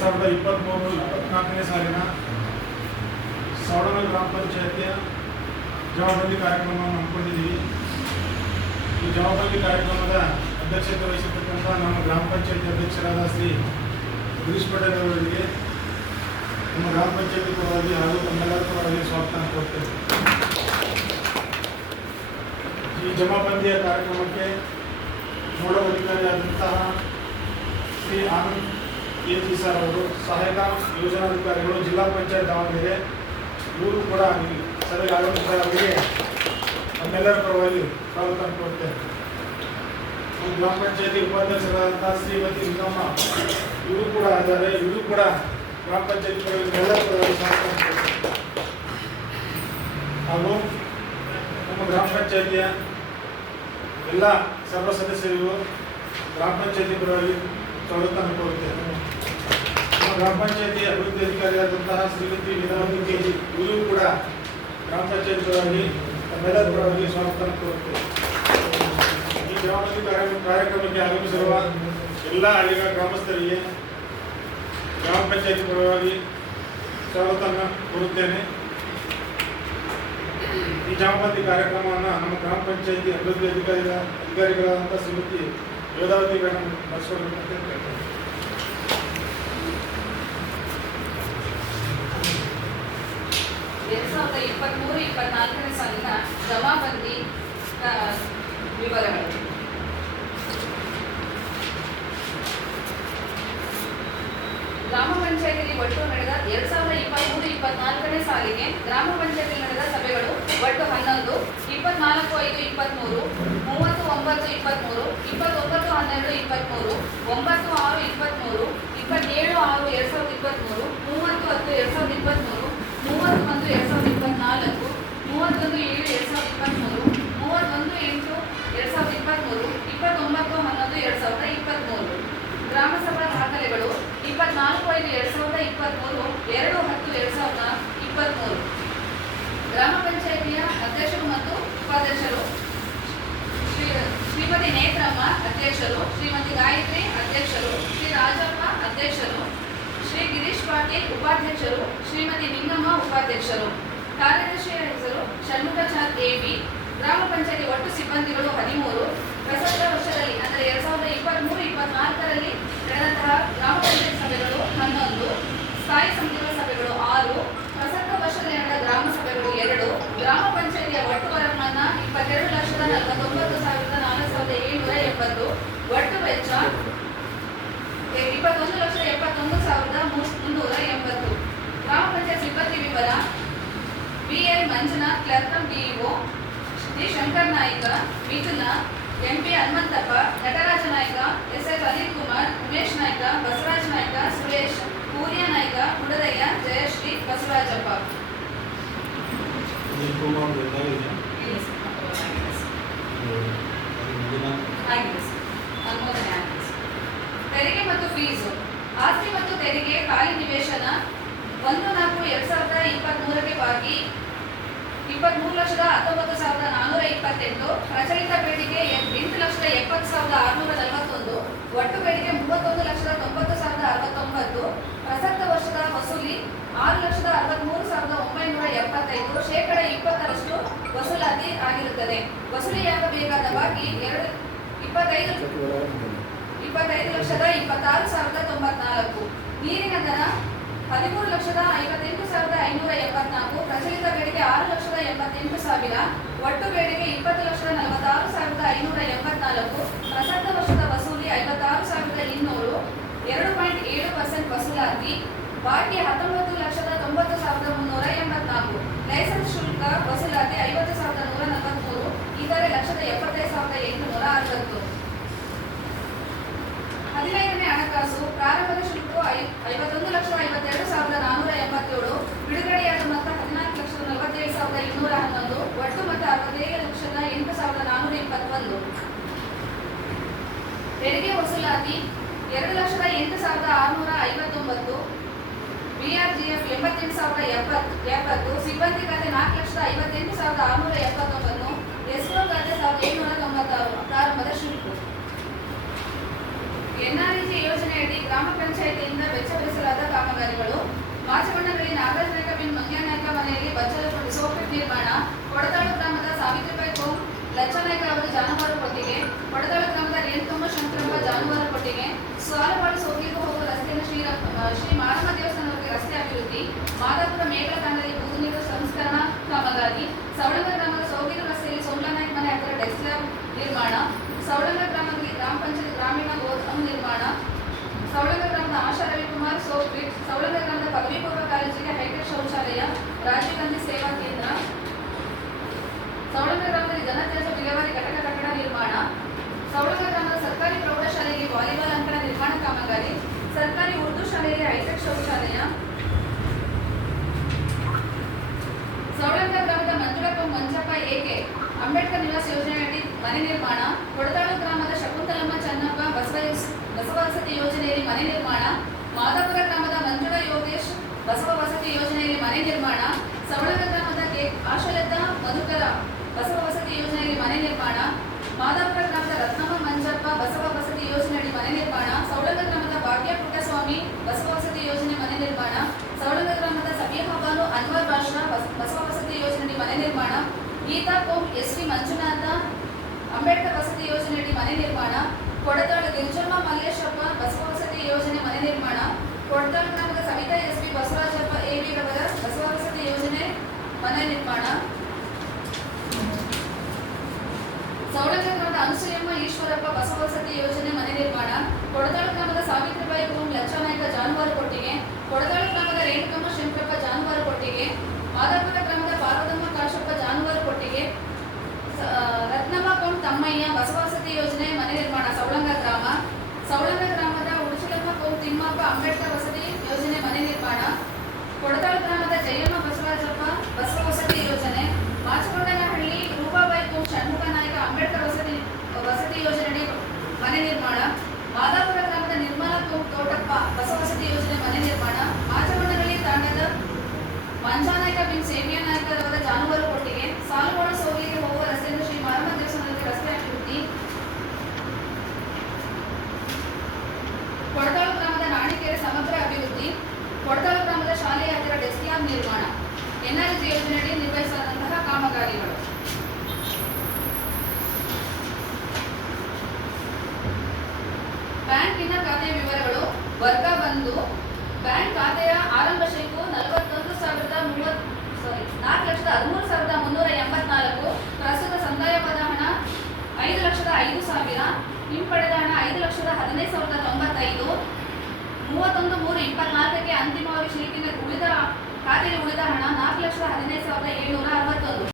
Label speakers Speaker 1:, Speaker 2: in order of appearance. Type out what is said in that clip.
Speaker 1: ಸಾವಿರದ ಇಪ್ಪತ್ತ್ಮೂರು ಇಪ್ಪತ್ನಾಲ್ಕನೇ ಸಾಲಿನ ಸವಣೂರು ಗ್ರಾಮ ಪಂಚಾಯತಿಯ ಜವಾಬಂದಿ ಕಾರ್ಯಕ್ರಮವನ್ನು ಹಮ್ಮಿಕೊಂಡಿದ್ದೀವಿ. ಈ ಜವಾಬಂದಿ ಕಾರ್ಯಕ್ರಮದ ಅಧ್ಯಕ್ಷತೆ ವಹಿಸಿರ್ತಕ್ಕಂಥ ನಮ್ಮ ಗ್ರಾಮ ಪಂಚಾಯತಿ ಅಧ್ಯಕ್ಷರಾದ ಶ್ರೀ ಗಿರೀಶ್ ಪಟೇಲ್ ಅವರಿಗೆ ನಮ್ಮ ಗ್ರಾಮ ಪಂಚಾಯತಿ ಪರವಾಗಿ ಹಾಗೂ ತಮ್ಮೆಲ್ಲರ ಪರವಾಗಿ ಸ್ವಾಗತ ಕೊಡ್ತೇವೆ ಈ ಜಮಾಬಂದಿಯ ಕಾರ್ಯಕ್ರಮಕ್ಕೆ ನೋಡಲ್ ಅಧಿಕಾರಿಯಾದಂತಹ ಶ್ರೀ ಆನಂದ್ ಜಿ ಸರ್ ಅವರು ಸಹಾಯಕ ಯೋಜನಾಧಿಕಾರಿಗಳು ಜಿಲ್ಲಾ ಪಂಚಾಯತ್ ದಾವಣಗೆರೆ ಇವರು ಕೂಡ ಸಭೆಗೆ ಆಗಮಿಸಿದವರಿಗೆ ನಮ್ಮೆಲ್ಲರ ಪರವಾಗಿ ಸ್ವಾಗತ ಕೊಡ್ತೇವೆ ಗ್ರಾಮ ಪಂಚಾಯತಿ ಉಪಾಧ್ಯಕ್ಷರಾದಂಥ ಶ್ರೀಮತಿ ನಿಗಮ್ಮ ಇವರು ಕೂಡ ಇದ್ದಾರೆ. ಇವರು ಕೂಡ ಗ್ರಾಮ ಪಂಚಾಯತಿ ಪರವಾಗಿ ಸ್ವಾಗತ ಹಾಗೂ ನಮ್ಮ ಗ್ರಾಮ ಪಂಚಾಯತಿಯ ಎಲ್ಲ ಸರ್ವ ಸದಸ್ಯರಿಗೂ ಗ್ರಾಮ ಪಂಚಾಯತಿ ಪರವಾಗಿ ಸ್ವಾಗತ ಕೊಡುತ್ತೇವೆ ನಮ್ಮ ಗ್ರಾಮ ಪಂಚಾಯತಿ ಅಭಿವೃದ್ಧಿ ಅಧಿಕಾರಿಯಾದಂತಹ ಶ್ರೀಮತಿ ಲೀಲಾವತಿ ಕೆ ಜಿ ಇವರು ಕೂಡ ಗ್ರಾಮ ಪಂಚಾಯತಿ ಪರವಾಗಿ ಸ್ವಾಗತ ಕೊಡುತ್ತೇವೆ ಈ ಕಾರ್ಯ- ಕಾರ್ಯಕ್ರಮಕ್ಕೆ ಆಗಮಿಸಿರುವ ಎಲ್ಲ ಹಳ್ಳಿಗಳ ಗ್ರಾಮಸ್ಥರಿಗೆ ಗ್ರಾಮ ಪಂಚಾಯತಿ ಪರವಾಗಿ ಸ್ವಾಗತ ಕೊಡುತ್ತೇನೆ ಈ ಜಾಮಪತಿ ಕಾರ್ಯಕ್ರಮವನ್ನು ನಮ್ಮ ಗ್ರಾಮ ಪಂಚಾಯತಿ ಅಭಿವೃದ್ಧಿ ಅಧಿಕಾರಿಗಳ ಅಧಿಕಾರಿಗಳಾದಂಥ ಶ್ರೀಮತಿ ಯೋಧಾವತಿ ಮೇಡಮ್ ಕೇಳ್ತೇನೆ
Speaker 2: ಎರಡ್ ಸಾವಿರದ ಇಪ್ಪತ್ಮೂರು ಇಪ್ಪತ್ನಾಲ್ಕನೇ ಸಾಲಿನ ಜಮಾಬಂದಿ ವಿವರಗಳು. ಗ್ರಾಮ ಪಂಚಾಯತಿಯಲ್ಲಿ ಒಟ್ಟು ನಡೆದ ಎರಡ್ ಸಾವಿರದ ಇಪ್ಪತ್ಮೂರು, ಇಪ್ಪತ್ನಾಲ್ಕನೇ ಸಾಲಿಗೆ ಗ್ರಾಮ ಪಂಚಾಯತಿಯಲ್ಲಿ ನಡೆದ ಸಭೆಗಳು ಒಟ್ಟು ಹನ್ನೊಂದು, ಇಪ್ಪತ್ನಾಲ್ಕು, ಐದು, ಇಪ್ಪತ್ಮೂರು, ಮೂವತ್ತು, ಒಂಬತ್ತು, ಇಪ್ಪತ್ಮೂರು, ಇಪ್ಪತ್ತೊಂಬತ್ತು, ಹನ್ನೆರಡು, ಇಪ್ಪತ್ಮೂರು, ಒಂಬತ್ತು, ಆರು, ಇಪ್ಪತ್ಮೂರು, ಇಪ್ಪತ್ತೇಳು, ಆರು, ಎರಡ್ ಸಾವಿರದ ಇಪ್ಪತ್ಮೂರು, ಮೂವತ್ತು, ಹತ್ತು, ಎರಡ್ ಸಾವಿರದ ಇಪ್ಪತ್ಮೂರು ಮೂವತ್ತೊಂದು ಎರಡು ಸಾವಿರದ ಇಪ್ಪತ್ನಾಲ್ಕು, ಮೂವತ್ತೊಂದು ಏಳು ಎರಡು ಸಾವಿರದ ಇಪ್ಪತ್ಮೂರು, ಮೂವತ್ತೊಂದು ಎಂಟು ಎರಡು ಸಾವಿರದ ಇಪ್ಪತ್ಮೂರು, ಇಪ್ಪತ್ತೊಂಬತ್ತು ಹನ್ನೊಂದು ಎರಡು ಸಾವಿರದ ಇಪ್ಪತ್ತ್ಮೂರು ಗ್ರಾಮಸಭಾ ದಾಖಲೆಗಳು ಇಪ್ಪತ್ನಾಲ್ಕು ಐದು ಎರಡು ಸಾವಿರದ ಇಪ್ಪತ್ಮೂರು, ಎರಡು ಹತ್ತು ಎರಡು ಸಾವಿರದ ಇಪ್ಪತ್ಮೂರು. ಗ್ರಾಮ ಪಂಚಾಯಿತಿಯ ಅಧ್ಯಕ್ಷರು ಮತ್ತು ಉಪಾಧ್ಯಕ್ಷರು ಶ್ರೀ ಶ್ರೀಮತಿ ನೇತ್ರಮ್ಮ ಅಧ್ಯಕ್ಷರು, ಶ್ರೀಮತಿ ಗಾಯತ್ರಿ ಅಧ್ಯಕ್ಷರು ಶ್ರೀ ರಾಜಪ್ಪ ಅಧ್ಯಕ್ಷರು ಶ್ರೀ ಪಾಟೀಲ್ ಉಪಾಧ್ಯಕ್ಷರು ಶ್ರೀಮತಿ ನಿಂಗಮ್ಮ ಉಪಾಧ್ಯಕ್ಷರು. ಕಾರ್ಯದರ್ಶಿಯ ಹೆಸರು ಷಣ್ಮುಖಚಾರ್ ದೇವಿ ಗ್ರಾಮ ಪಂಚಾಯತಿ ಒಟ್ಟು ಸಿಬ್ಬಂದಿಗಳು ಹದಿಮೂರು. ಪ್ರಸಕ್ತ ವರ್ಷದಲ್ಲಿ ಅಂದರೆ ಎರಡ್ ಸಾವಿರದ ಇಪ್ಪತ್ತ್ಮೂರು ಇಪ್ಪತ್ನಾಲ್ಕರಲ್ಲಿ ನಡೆದಂತಹ ಗ್ರಾಮ ಪಂಚಾಯತ್ ಸಭೆಗಳು ಹನ್ನೊಂದು. ಸ್ಥಾಯಿ ಸಮಿತಿಗಳ ಸಭೆಗಳು ಆರು. ಪ್ರಸಕ್ತ ವರ್ಷದಲ್ಲಿ ನಡೆದ ಗ್ರಾಮ ಸಭೆಗಳು ಎರಡು. ಗ್ರಾಮ ಪಂಚಾಯತಿಯ ಒಟ್ಟು ವರಮಾನ ಇಪ್ಪತ್ತೆರಡು ಲಕ್ಷದ ನಲವತ್ತೊಂಬತ್ತು ಸಾವಿರದ ನಾಲ್ಕು ಸಾವಿರದ ಏಳ್ನೂರ ಎಪ್ಪತ್ತು ಒಟ್ಟು ವೆಚ್ಚ ಇಪ್ಪತ್ತೊಂದು ಲಕ್ಷದ ಎಪ್ಪತ್ತೊಂದು ಸಾವಿರದ ಮೂ- ಮುನ್ನೂರ ಎಂಬತ್ತು ಗ್ರಾಮ ಪಂಚಾಯತ್ ಸಿಬ್ಬಂದಿ B L B L Manjunath clerk D E O D Shankar Naik Mithuna M P Hanumanthappa Nataraja Naik S F Anil Kumar Umesh Naik Basavaraja Naik Suresh Purya Naik Hudadayya Jayashree Basavarajappa. ತೆರಿಗೆ ಮತ್ತು fees. ಆಸ್ತಿ ಮತ್ತು ತೆರಿಗೆ ಖಾಲಿ ನಿವೇಶನ ಒಂದು ನಾಲ್ಕು ಎರಡ್ ಸಾವಿರದ ಇಪ್ಪತ್ತ್ ಮೂರು ಲಕ್ಷದ ಹತ್ತೊಂಬತ್ತು ಸಾವಿರದ ನಾನೂರ ಇಪ್ಪತ್ತೆಂಟು ಪ್ರಚಲಿತ ಬೇಡಿಕೆ ಎಂಟು ಲಕ್ಷದ ಎಪ್ಪತ್ತು ಸಾವಿರದ ಆರುನೂರ ನಲವತ್ತೊಂದು ಒಟ್ಟು ಬೇಡಿಕೆ ಮೂವತ್ತೊಂದು ಲಕ್ಷದ ತೊಂಬತ್ತು ಸಾವಿರದ ಅರವತ್ತೊಂಬತ್ತು ಪ್ರಸಕ್ತ ವರ್ಷದ ವಸೂಲಿ ಆರು ಲಕ್ಷದ ಅರವತ್ತ್ಮೂರು ಸಾವಿರದ ಒಂಬೈನೂರ ಎಪ್ಪತ್ತೈದು ಶೇಕಡ ಇಪ್ಪತ್ತರಷ್ಟು ವಸೂಲಾತಿ ಆಗಿರುತ್ತದೆ. ವಸೂಲಿಯಾಗಬೇಕಾದ ಬಾಕಿ ಎರಡು ಇಪ್ಪತ್ತೈದು ಇಪ್ಪತ್ತೈದು ಲಕ್ಷದ ಇಪ್ಪತ್ತಾರು ಸಾವಿರದ ತೊಂಬತ್ನಾಲ್ಕು. ನೀರಿನ ದರ ಹದಿಮೂರು ಲಕ್ಷದ ಐವತ್ತೆಂಟು ಸಾವಿರದ ಐನೂರ ಎಪ್ಪತ್ನಾಲ್ಕು, ಪ್ರಚಲಿತ ಬೇಡಿಕೆ ಆರು ಲಕ್ಷದ ಎಂಬತ್ತೆಂಟು ಸಾವಿರ, ಒಟ್ಟು ಬೇಡಿಕೆ ಇಪ್ಪತ್ತು ಲಕ್ಷದ ನಲವತ್ತಾರು ಸಾವಿರದ ಐನೂರ ಎಂಬತ್ನಾಲ್ಕು, ಪ್ರಸಕ್ತ ವರ್ಷದ ವಸೂಲಿ ಐವತ್ತಾರು ಸಾವಿರದ ಇನ್ನೂರು, ಎರಡು ಪಾಯಿಂಟ್ ಏಳು ಪರ್ಸೆಂಟ್ ವಸೂಲಾತಿ, ಬಾಕಿ ಹತ್ತೊಂಬತ್ತು ಲಕ್ಷದ ತೊಂಬತ್ತು ಸಾವಿರದ ಮುನ್ನೂರ ಎಂಬತ್ನಾಲ್ಕು, ಲೈಸೆನ್ಸ್ ಶುಲ್ಕ ವಸೂಲಾತಿ ಐವತ್ತು ಸಾವಿರದ ನೂರ ನಲವತ್ಮೂರು ಇತರೆ ಲಕ್ಷದ ಎಪ್ಪತ್ತೈದು ಸಾವಿರದ ಎಂಟುನೂರ ಅರವತ್ತು. ಹದಿನೈದನೇ ಹಣಕಾಸು, ಪ್ರಾರಂಭದ ಶುಲ್ಕ ಐವತ್ತೊಂದು ಲಕ್ಷದ ಐವತ್ತೆರಡು ಸಾವಿರದ ನಾನ್ನೂರ ಎಂಬತ್ತೇಳು ಬಿಡುಗಡೆಯಾದ ಮೊತ್ತ ಹದಿನಾಲ್ಕು ಲಕ್ಷದ ನಲವತ್ತೇಳು ಸಾವಿರದ ಇನ್ನೂರ ಹನ್ನೊಂದು ಒಟ್ಟು ಮೊತ್ತ ಅರವತ್ತೇಳು ಲಕ್ಷದ ಎಂಟು ಸಾವಿರದ ನಾನ್ನೂರ ಇಪ್ಪತ್ತೊಂದು ತೆರಿಗೆ ವಸೂಲಾತಿ ಎರಡು ಲಕ್ಷದ ಎಂಟು ಸಾವಿರದ ಆರುನೂರ ಐವತ್ತೊಂಬತ್ತು. ಬಿಆರ್ಜಿಎಫ್ ಎಂಬತ್ತೆಂಟು ಸಾವಿರದ ಎಪ್ಪತ್ತು ಎಪ್ಪತ್ತು, ಸಿಬ್ಬಂದಿ ಖಾತೆ ನಾಲ್ಕು ಲಕ್ಷದ ಐವತ್ತೆಂಟು ಸಾವಿರದ ಆರುನೂರ ಎಪ್ಪತ್ತೊಂಬತ್ತು ಎಸ್ರೋ ಖಾತೆ ಸಾವಿರದ ಏಳ್ನೂರ ತೊಂಬತ್ತಾರು, ಪ್ರಾರಂಭದ ಶುಲ್ಕ. ಎನ್ಆರ್ಇಜಿ ಯೋಜನೆ ಯೋಜನೆಯಡಿ ಗ್ರಾಮ ಪಂಚಾಯಿತಿಯಿಂದ ವೆಚ್ಚಭರಿಸಲಾದ ಕಾಮಗಾರಿಗಳು. ಮಾದಾಪುರ ಮೇಘ ತಂಡದಲ್ಲಿ ಬೂದು ನೀರು ಸಂಸ್ಕರಣಾ ಕಾಮಗಾರಿ. ಸವಳಂಗ ಗ್ರಾಮದ ಸೌಗಿರು ರಸ್ತೆಯಲ್ಲಿ ಸೋಮಲಾನಾಯ್ಕ ಮನೆ ಹತ್ತಿರ ಡೆಸ್ಲ್ಯಾಬ್ ನಿರ್ಮಾಣ. ಸವಳಂಗ ಗ್ರಾಮದಲ್ಲಿ ಗ್ರಾಮ ಪಂಚಾಯತ್ ಗ್ರಾಮೀಣ ಗೋದಾಮು ನಿರ್ಮಾಣ. ಸವಳಂಗ ಗ್ರಾಮದ ಆಶಾ ರವಿಕುಮಾರ್ ಸೋಪ್ರಿಟ್ ಸವಳಂಗ ಗ್ರಾಮದ ಪದವಿ ಪೂರ್ವ ಕಾಲೇಜಿಗೆ ಹೈಟೆಕ್ ಶೌಚಾಲಯ. ರಾಜೀವ್ ಗಾಂಧಿ ಸೇವಾ ಕೇಂದ್ರ ಸವಳಂಗ ಗ್ರಾಮದಲ್ಲಿ ಘನತ್ಯಾಜ್ಯ ವಿಲೇವಾರಿ ಘಟಕ ಕಟ್ಟಡ ನಿರ್ಮಾಣ ಸವಳಂಗ ಗ್ರಾಮದ ಸರ್ಕಾರಿ ಪ್ರೌಢಶಾಲೆಯಲ್ಲಿ ವಾಲಿಬಾಲ್ ಅಂಕಣ ನಿರ್ಮಾಣ ಕಾಮಗಾರಿ ಸರ್ಕಾರಿ ಉರ್ದು ಶಾಲೆಯಲ್ಲಿ ಹೈಟೆಕ್ ಶೌಚಾಲಯ ಸವಳಂಗ ಗ್ರಾಮದ ಮಂಜುಳಪ್ಪ ಮಂಜಪ್ಪ ಏಕೆ ಅಂಬೇಡ್ಕರ್ ನಿವಾಸ ಯೋಜನೆಯಡಿ ಮನೆ ನಿರ್ಮಾಣ, ಕೊಡತಾಳು ಗ್ರಾಮದ ಶಕುಂತಲಮ್ಮ ಚನ್ನಪ್ಪ, ಬಸವ ಬಸವ ವಸತಿ ಯೋಜನೆಯಲ್ಲಿ ಮನೆ ನಿರ್ಮಾಣ, ಮಾದಾಪುರ ಗ್ರಾಮದ ಮಂಜುಳ ಯೋಗೇಶ್, ಬಸವ ವಸತಿ ಯೋಜನೆಯಲ್ಲಿ ಮನೆ ನಿರ್ಮಾಣ ಸವಳಗ ಗ್ರಾಮದ ಕೆ ಆಶಲತ, ಮಧುಕರ, ಬಸವ ವಸತಿ ಯೋಜನೆಯಲ್ಲಿ ಮನೆ ನಿರ್ಮಾಣ, ಮಾದಾಪುರ ಗ್ರಾಮದ ರತ್ನಮ್ಮ ಮಂಜಪ್ಪ, ಬಸವ ವಸತಿ ಯೋಜನೆಯಡಿ ಮನೆ ನಿರ್ಮಾಣ ಸೌಳಗ ಗ್ರಾಮದ ಭಾಗ್ಯ ಪುಟ್ಟಸ್ವಾಮಿ ಬಸವ ವಸತಿ ಯೋಜನೆ ಮನೆ ನಿರ್ಮಾಣ ಸೌಳಗ ಗ್ರಾಮದ ಸಮೀಹ ಬಾನು ಅನ್ವರ್ ಬಾಷಾ ಬಸ- ಬಸವ ವಸತಿ ಯೋಜನೆಯಡಿ ಮನೆ ನಿರ್ಮಾಣ, ಗೀತಾ ಕೋಮ್ ಎಸ್ ವಿ ಮಂಜುನಾಥ ಅಂಬೇಡ್ಕರ್ ವಸತಿ ಯೋಜನೆಯಡಿ ಮನೆ ನಿರ್ಮಾಣ ಕೊಡತಾಳು ಗಿರಿಜಮ್ಮ ಮಲ್ಲೇಶಪ್ಪ ಬಸವ ವಸತಿ ಯೋಜನೆ ಮನೆ ನಿರ್ಮಾಣ ಕೊಡತಾಳು ಗ್ರಾಮದ Savitha S P Basavarajappa A V ರವರ ಬಸವ ವಸತಿ ಯೋಜನೆ ಮನೆ ನಿರ್ಮಾಣ ಸವಳಂಗ ಗ್ರಾಮದ ಅನುಸೂಯಮ್ಮ ಈಶ್ವರಪ್ಪ ಬಸವ ವಸತಿ ಯೋಜನೆ ಮನೆ ನಿರ್ಮಾಣ ಕೊಡತಾಳು ಗ್ರಾಮದ ಸಾವಿತ್ರಿಬಾಯಿ ಕುಟುಂಬ ಲಚ್ಚನಾಯಕ ಜಾನುವಾರು ಕೊಟ್ಟಿಗೆ ಕೊಡತಾಳು ಗ್ರಾಮದ ರೇಣುಕಮ್ಮ ಶಂಕರಪ್ಪ ಜಾನುವಾರು ಕೊಟ್ಟಿಗೆ ಮಾದಾಪುರ ಗ್ರಾಮದ ಪಾರ್ವತಮ್ಮ ಕಾಶಪ್ಪ ಜಾನುವಾರು ಕೊಟ್ಟಿಗೆ ಸ- ರತ್ನಮ್ಮ ಕೊಂಡ್ ತಮ್ಮಯ್ಯ ಬಸವ ವಸತಿ ಯೋಜನೆ ಮನೆ ನಿರ್ಮಾಣ ಸವಳಂಗ ಗ್ರಾಮ ಸವಳಂಗ ಗ್ರಾಮದ ಉಡುಚಲಮ್ಮ ಕೊಂಡ್ ತಿಮ್ಮಪ್ಪ ಅಂಬೇಡ್ಕರ್ ವಸತಿ ಯೋಜನೆ ಮನೆ ನಿರ್ಮಾಣ ಕೊಡತಾಳು ಗ್ರಾಮದ ಜಯಮ್ಮ ಬಸವರಾಜಪ್ಪ ಬಸವ ವಸತಿ ಯೋಜನೆ ಮಾಚಗೊಂಡನಹಳ್ಳಿ ರೂಪಾಬಾಯಿ ಕೊಂಡ್ ಷಣ್ಮುಖ ನಾಯಕ ಅಂಬೇಡ್ಕರ್ ವಸತಿ ವಸತಿ ಯೋಜನೆಯಡಿ ಮನೆ ನಿರ್ಮಾಣ ಮಾದಾಪುರ ಗ್ರಾಮದ ನಿರ್ಮಲಾ ಕೊಂಡ್ ತೋಟಪ್ಪ ಬಸವ ವಸತಿ ಯೋಜನೆ ಮನೆ ನಿರ್ಮಾಣ ಮಾಚಗೊಂಡನಹಳ್ಳಿ ತಾಂಡದ ಮಂಜಾನಾಯಕ ಬಿನ್ ಸೇವಿಯಾ ನಾಯಕರವರ ಜಾನುವಾರು ಕೊಟ್ಟಿಗೆ ಸಾಲುಗೋಡ ಸೋಗಿಗೆ ಹೋಗುವ ರಸ್ತೆಯನ್ನು ಶ್ರೀ ಮಾರಮ್ಮ ದೇವಸ್ಥಾನಕ್ಕೆ ರಸ್ತೆ ಅಭಿವೃದ್ಧಿ ಕೊಡತಾಳು ಗ್ರಾಮದ ನಾಣಿಕೆರೆ ಸಮಗ್ರ ಅಭಿವೃದ್ಧಿ ಕೊಡತಾಳು ಗ್ರಾಮದ ಶಾಲೆಯ ಹತ್ತಿರ ಡೆಸ್ಕ್ಯಾಮ್ ನಿರ್ಮಾಣ ಎನ್ಆರ್ಜಿ ಯೋಜನೆಯಡಿ ನಿರ್ವಹಿಸಲಾದಂತಹ ಕಾಮಗಾರಿಗಳು ಬ್ಯಾಂಕಿನ ಖಾತೆಯ ವಿವರಗಳು ವರ್ಗ ಒಂದು ಬ್ಯಾಂಕ್ ಖಾತೆಯ ಆರಂಭ ಶೇಕು ನಲವತ್ತೊಂದು ಸಾವಿರದ ಮೂವತ್ ಸಾರಿ ನಾಲ್ಕು ಲಕ್ಷದ ಹದಿಮೂರು ಸಾವಿರದ ಮುನ್ನೂರ ಎಂಬತ್ನಾಲ್ಕು ಪ್ರಸ್ತುತ ಸಂದಾಯವಾದ ಹಣ ಐದು ಲಕ್ಷದ ಐದು ಸಾವಿರ ಹಿಂಪಡೆದ ಹಣ ಐದು ಲಕ್ಷದ ಹದಿನೈದು ಸಾವಿರದ ತೊಂಬತ್ತೈದು ಮೂವತ್ತೊಂದು ಮೂರು ಇಪ್ಪತ್ನಾಲ್ಕಕ್ಕೆ ಅಂತಿಮವಾಗಿ ಶೇಕಿನ ಉಳಿದ ಖಾತೆಗೆ ಉಳಿದ ಹಣ ನಾಲ್ಕು ಲಕ್ಷದ ಹದಿನೈದು ಸಾವಿರದ ಏಳ್ನೂರ ಅರವತ್ತೊಂದು.